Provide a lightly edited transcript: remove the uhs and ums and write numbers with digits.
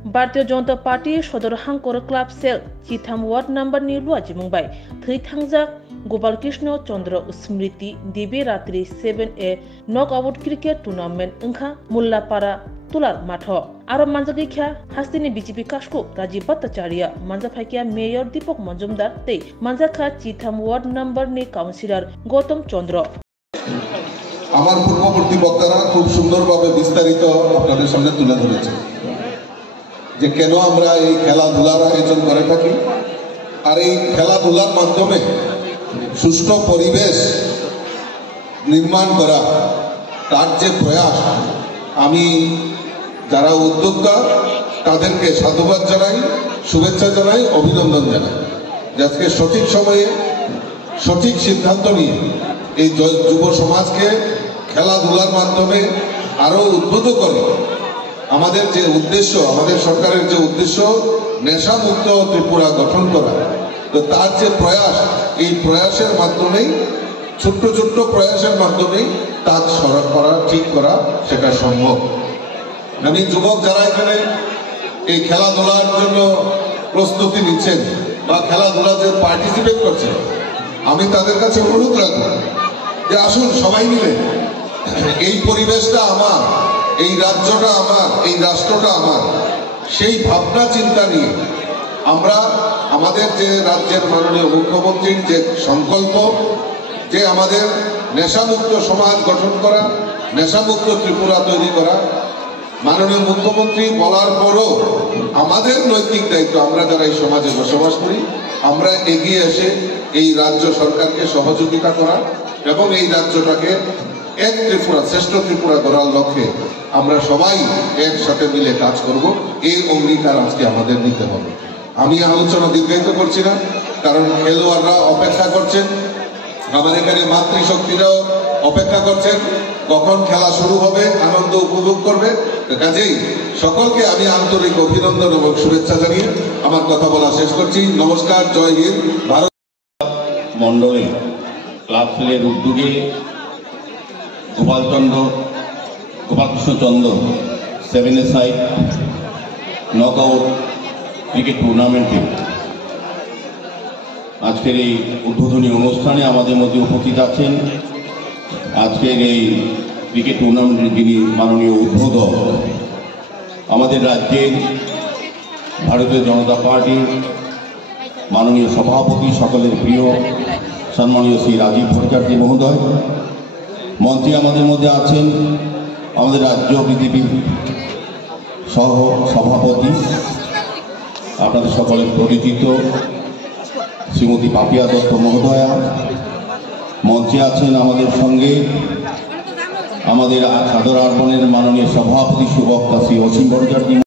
Bharatiya Janata party सदर हांकर club cell चिथाम ward number नि लुआजि मुंबाई थै थांजा गोपाल कृष्ण चंद्र स्मृति देवी रात्रि 7A knock out cricket tournament अंखा मुल्लापारा तुलार माठ आरो मानजागैख्या हास्तिनि बीजेपी काशको राजीव भट्टाचार्य मानजाफाइकिया मेयर दीपक मजुमदार तै मानजाखा चिथाम वार्ड नम्बर नि काउंसिलर गौतम चंद्र আমার পূর্ববর্তী বক্তারা খুব সুন্দরভাবে বিস্তারিত আপনাদের সামনে তুলে ধরেছে যে কেন আমরা এই খেলাধুলার আয়োজন করে থাকি আর এই খেলাধুলার মাধ্যমে সুষ্ঠু পরিবেশ নির্মাণ করা তার যে প্রয়াস আমি যারা উদ্যোক্তা তাদেরকে সাধুবাদ জানাই, শুভেচ্ছা জানাই, অভিনন্দন জানাই। আজকে সঠিক সময়ে সঠিক সিদ্ধান্ত নিয়ে এই যুব সমাজকে খেলাধুলার মাধ্যমে আরো উদ্বুদ্ধ করে আমাদের যে উদ্দেশ্য, আমাদের সরকারের যে উদ্দেশ্য নেশামুক্ত ত্রিপুরা গঠন করা, তো তার যে প্রয়াস, এই প্রয়াসের মাধ্যমেই ছোট্ট ছোট্ট প্রয়াসের মাধ্যমেই তার সরল করা, ঠিক করা সেটা সম্ভব। আমি যুবক যারা এখানে এই খেলাধুলার জন্য প্রস্তুতি নিচ্ছেন বা খেলাধুলাতে পার্টিসিপেট করছেন, আমি তাদের কাছে অনুরোধ রাখবো যে আসুন সবাই মিলে এই পরিবেশটা আমার, এই রাজ্যটা আমার, এই রাষ্ট্রটা আমার, সেই ভাবনা চিন্তা নিয়ে আমরা আমাদের যে রাজ্যের মাননীয় মুখ্যমন্ত্রীর যে সংকল্প যে আমাদের নেশামুক্ত সমাজ গঠন করা, নেশামুক্ত ত্রিপুরা তৈরি করা, মাননীয় মুখ্যমন্ত্রী বলার পরও আমাদের নৈতিক দায়িত্ব, আমরা যারা এই সমাজে বসবাস করি, আমরা এগিয়ে এসে এই রাজ্য সরকারকে সহযোগিতা করা এবং এই রাজ্যটাকে এক ত্রিপুরা, শ্রেষ্ঠ ত্রিপুরা গড়ার লক্ষ্যে আমরা সবাই একসাথে মিলে কাজ করব, এই অঙ্গীকার আজকে আমাদের নিতে হবে। আমি আলোচনা দীর্ঘায়িত করছি না, কারণ খেলোয়াড়রা অপেক্ষা করছেন, আমার এখানে মাতৃশক্তিরাও অপেক্ষা করছেন কখন খেলা শুরু হবে, আনন্দ উপভোগ করবে। কাজেই সকলকে আমি আন্তরিক অভিনন্দন এবং শুভেচ্ছা জানিয়ে আমার কথা বলা শেষ করছি। নমস্কার, জয় হিন্দ। ভারত মন্ডলে ক্লাব সেলের উদ্যোগে গোপালকৃষ্ণ চন্দ্র 7A side knock out cricket টুর্নামেন্টে আজকের এই উদ্বোধনী অনুষ্ঠানে আমাদের মধ্যে উপস্থিত আছেন আজকের এই ক্রিকেট টুর্নামেন্টের যিনি মাননীয় উদ্বোধক, আমাদের রাজ্যের ভারতীয় জনতা পার্টির মাননীয় সভাপতি, সকলের প্রিয় সম্মানীয় শ্রী রাজীব ভট্টাচার্য মহোদয়। মন্ত্রী আমাদের মধ্যে আছেন আমাদের রাজ্য বিজেপি সহ সভাপতি, আপনাদের সকলের পরিচিত শ্রীমতী পাপিয়া দত্ত মহোদয়া। মঞ্চে আছেন আমাদের সঙ্গে আমাদের সাদর আর্বনের মাননীয় সভাপতি সুবক্তা শ্রী অসীম ভট্টাচার্য।